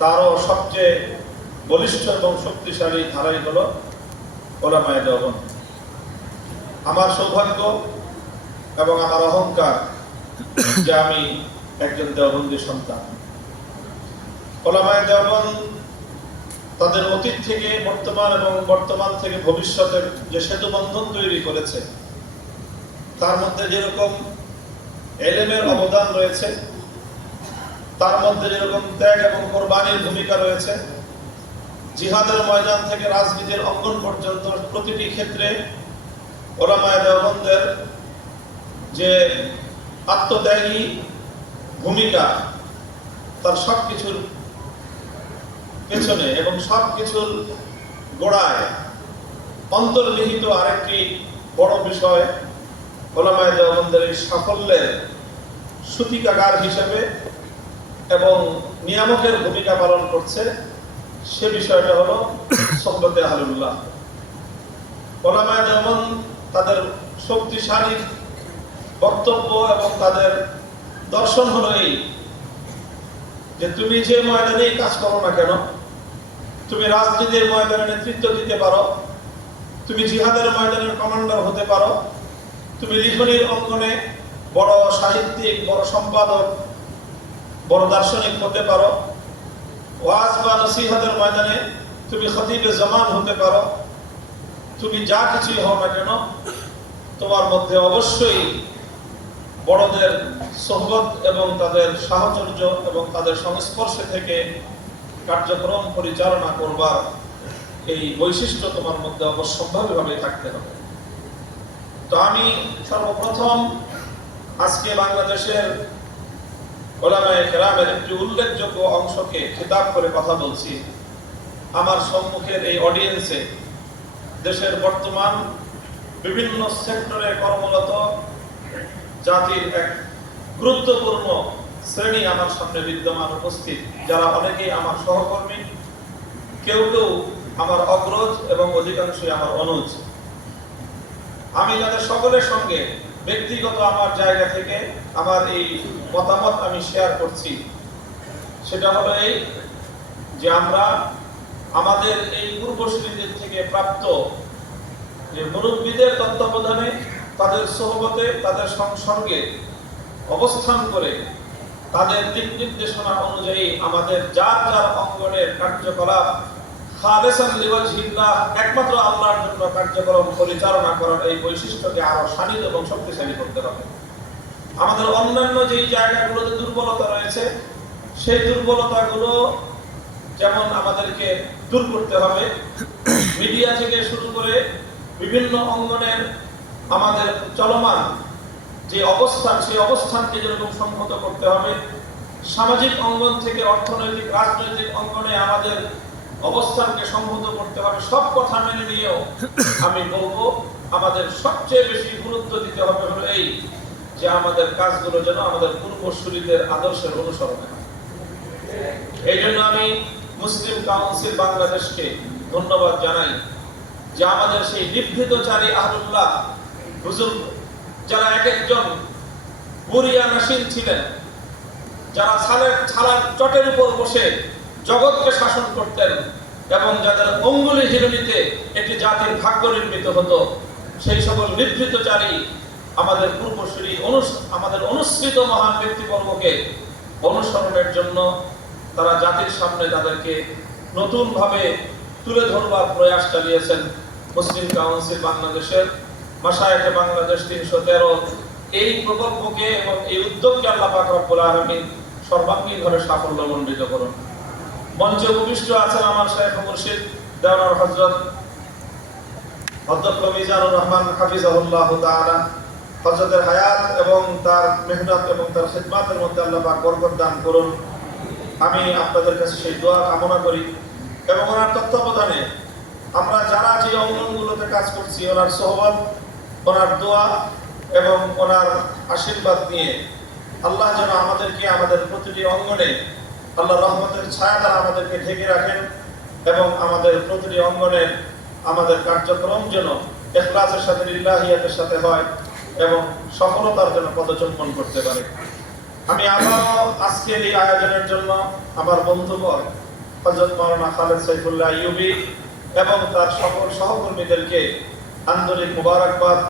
তারও সবচেয়ে বলিষ্ঠ এবং শক্তিশালী ধারাই হলো উলামায়ে দেওবন্দ। আমার সৌভাগ্য এবং আমার অহংকার যে আমি একজন দেওবন্দি সন্তান। উলামায়ে দেওবন্দ তাদের অতীত থেকে বর্তমান এবং বর্তমান থেকে ভবিষ্যতের যে সেতু বন্ধন তৈরি করেছে, তার মধ্যে যেরকম ইলমের অবদান রয়েছে, তার মধ্যে যেরকম ত্যাগ এবং কোরবানির ভূমিকা রয়েছে, জিহাদের ময়দান থেকে রাজনীতির অঙ্গন পর্যন্ত প্রতিটি ক্ষেত্রে উলামায়ে দেওবন্দের যে আত্মত্যাগী ভূমিকা, তার সবকিছুর পেছনে এবং সবকিছুর গোড়ায় অন্তর্নিহিত আরেকটি বড় বিষয় উলামায়ে দেওবন্দের এই সাফল্যের সূতিকাগার হিসেবে এবং নিয়ামকের ভূমিকা পালন করছে, সে বিষয়টা হলো সুহবতে আহলুল্লাহ। উলামায়ে দেওবন্দ তাদের শক্তিশালী বক্তব্য এবং তাদের দর্শন হলো এই যে তুমি যে ময়দানেই কাজ করো না কেন, তুমি রাজনীতির ময়দানে নেতৃত্ব দিতে পারো, তুমি জিহাদের ময়দানের কমান্ডার হতে পারো, তুমি লিখনির অঙ্গনে বড় সাহিত্যিক, বড় সম্পাদক, বড় দার্শনিক হতে পারো, ওয়াজ বা নসিহতের ময়দানে তুমি খতিবে জামান হতে পারো, তুমি যা কিছুই হও না কেন, তোমার মধ্যে অবশ্যই বড়দের সোহবত এবং তাদের সাহচর্য এবং তাদের সংস্পর্শে থেকে কার্যক্রম পরিচালনা করবার এই বৈশিষ্ট্য তোমার মধ্যে অবশ্যম্ভাবীভাবে থাকতে হবে। তো আমি সর্বপ্রথম আজকে বাংলাদেশের উলামায়ে কেরামের একটি উল্লেখযোগ্য অংশকে খেতাব করে কথা বলছি। আমার সম্মুখের এই অডিয়েন্সে দেশের বর্তমান বিভিন্ন সেক্টরে কর্মরত জাতির এক গুরুত্বপূর্ণ শ্রেণী আমার সামনে বিদ্যমান উপস্থিত, যারা অনেকেই আমার সহকর্মী, কেউ কেউ আমার অগ্রজ এবং অধিকাংশই আমার অনুজ। আমি তাদের সকলের সঙ্গে ব্যক্তিগত আমার জায়গা থেকে আমার এই মতামত আমি শেয়ার করছি। সেটা হলো এই যে আমরা আমাদের এই পূর্বসূরীদের থেকে প্রাপ্ত যে মুরব্বীদের তত্ত্বাবধানে, তাদের সোহবতে, তাদের সঙ্গে অবস্থান করে তাদের দিক নির্দেশনা অনুযায়ী আমাদের যার যার অঙ্গনের কার্যকলাপ খালেসান লিওয়াজহিল্লাহ, একমাত্র আল্লাহর জন্য কার্যক্রম পরিচালনা করার এই বৈশিষ্ট্যকে আরো শানিত এবং শক্তিশালী করতে হবে। আমাদের অন্যান্য যেই জায়গাগুলোতে দুর্বলতা রয়েছে, সেই দুর্বলতাগুলো যেমন আমাদেরকে দূর করতে হবে, মিডিয়া থেকে শুরু করে বিভিন্ন অঙ্গনের আমাদের চলমান যে অবস্থান, সেই অবস্থানকে যেরকম সংহত করতে হবে, সামাজিক অঙ্গন থেকে অর্থনৈতিক, রাজনৈতিক অঙ্গনে আমাদের অবস্থানকে সংহত করতে হবে। সব কথা মেনে নিয়েও আমি বলবো আমাদের সবচেয়ে বেশি গুরুত্ব দিতে হবে হলো এই যে আমাদের কাজগুলো যেন আমাদের পূর্বসূরীদের আদর্শের অনুসরণে হয়। এই জন্য আমি মুসলিম কাউন্সিল বাংলাদেশকে ধন্যবাদ জানাই যে আমাদের সেই নিভৃতচারী আহলুল্লাহ হুজুর, যারা এক একজন বুরিয়া নাসিন ছিলেন, যারা ছালার চটের উপর বসে জগৎকে শাসন করতেন এবং যাদের অঙ্গুলি হিরণিতে একটি জাতির ভাগ্য নির্মিত হতো, সেই সকল নিভৃতচারী আমাদের পূর্বসূরী আমাদের অনুসৃত মহান ব্যক্তিবর্গকে অনুসরণের জন্য তারা জাতির সামনে তাদেরকে নতুনভাবে তুলে ধরবার প্রয়াস চালিয়েছেন। মুসলিম কাউন্সিল বাংলাদেশের মাশায়েখে বাংলাদেশ ৩১৩ এই প্রকল্পকে এবং এই উদ্যোগকে আল্লাহ পাক রব্বুল আলামিন সর্বাঙ্গীনভাবে সাফল্যমণ্ডিত করুন। মঞ্চে উপবিষ্ট আছেন আমার শাইখ মুর্শিদ দেওয়ানার হযরত মিজানুর রহমান হাফিজাহুল্লাহ তাআলা। হযরতের হায়াত এবং তার মেহনত এবং তার খিদমতের মধ্যে আল্লাহ পাক বরকত দান করুন। আমি আপনাদের কাছে সেই দোয়া কামনা করি এবং ওনার তত্ত্বাবধানে আমরা যারা যে অঙ্গনগুলোতে কাজ করছি, ওনার সোহবত, ওনার দোয়া এবং ওনার আশীর্বাদ নিয়ে আল্লাহ যেন আমাদেরকে আমাদের প্রতিটি অঙ্গনে আল্লাহ রহমতের ছায়া দ্বারা আমাদেরকে ঢেকে রাখেন এবং আমাদের প্রতিটি অঙ্গনে আমাদের কার্যক্রম যেন ইখলাসের সাথে, লিল্লাহিয়াতের সাথে হয় এবং সফলতার জন্য পদচুম্বন করতে পারে। আমি আবারও আজকের এই আয়োজনের জন্য আমার বন্ধুবর হযরত মাওলানা খালেদ সাইফুল্লাহ আইয়ুবী এবং তার সকল সহকর্মীদেরকে আন্তরিক মোবারকবাদ